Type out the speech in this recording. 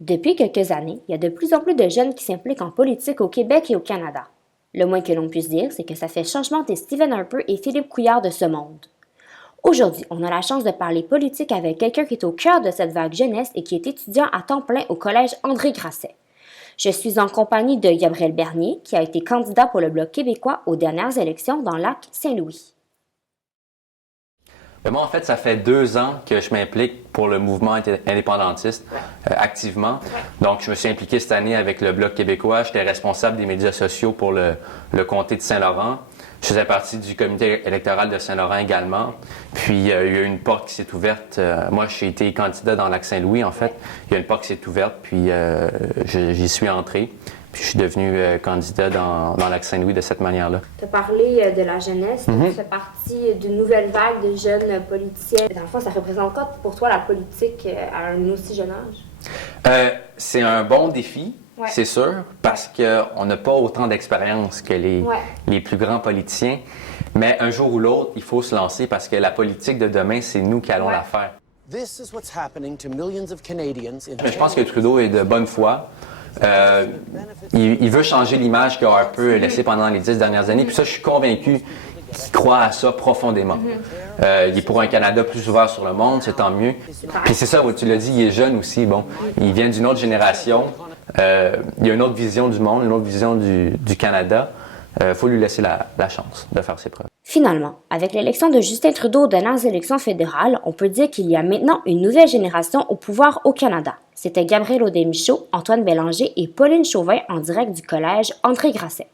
Depuis quelques années, il y a de plus en plus de jeunes qui s'impliquent en politique au Québec et au Canada. Le moins que l'on puisse dire, c'est que ça fait changement des Stephen Harper et Philippe Couillard de ce monde. Aujourd'hui, on a la chance de parler politique avec quelqu'un qui est au cœur de cette vague jeunesse et qui est étudiant à temps plein au collège André Grasset. Je suis en compagnie de Gabriel Bernier, qui a été candidat pour le Bloc québécois aux dernières élections dans Lac-Saint-Louis. Moi, en fait, ça fait 2 ans que je m'implique pour le mouvement indépendantiste activement. Donc, je me suis impliqué cette année avec le Bloc québécois. J'étais responsable des médias sociaux pour le comté de Saint-Laurent. Je faisais partie du comité électoral de Saint-Laurent également. Puis, il y a eu une porte qui s'est ouverte. Moi, j'ai été candidat dans Lac-Saint-Louis, en fait. Il y a une porte qui s'est ouverte, puis j'y suis entré. Puis je suis devenu candidat dans Lac-Saint-Louis de cette manière-là. Tu as parlé de la jeunesse, tu fais partie d'une nouvelle vague de jeunes politiciens. Dans le fond, ça représente quoi pour toi la politique à un aussi jeune âge? C'est un bon défi, c'est sûr, parce qu'on n'a pas autant d'expérience que les plus grands politiciens. Mais un jour ou l'autre, il faut se lancer parce que la politique de demain, c'est nous qui allons la faire. Mais je pense que Trudeau est de bonne foi. Il veut changer l'image que Harper laissée pendant les 10 dernières années. Puis ça, je suis convaincu qu'il croit à ça profondément. Il est pour un Canada plus ouvert sur le monde, c'est tant mieux. Puis c'est ça, tu l'as dit, il est jeune aussi. Bon, il vient d'une autre génération. Il a une autre vision du monde, une autre vision du Canada. Il faut lui laisser la chance de faire ses preuves. Finalement, avec l'élection de Justin Trudeau aux dernières élections fédérales, on peut dire qu'il y a maintenant une nouvelle génération au pouvoir au Canada. C'était Gabriel Audet-Michaud, Antoine Bélanger et Pauline Chauvin en direct du collège André Grasset.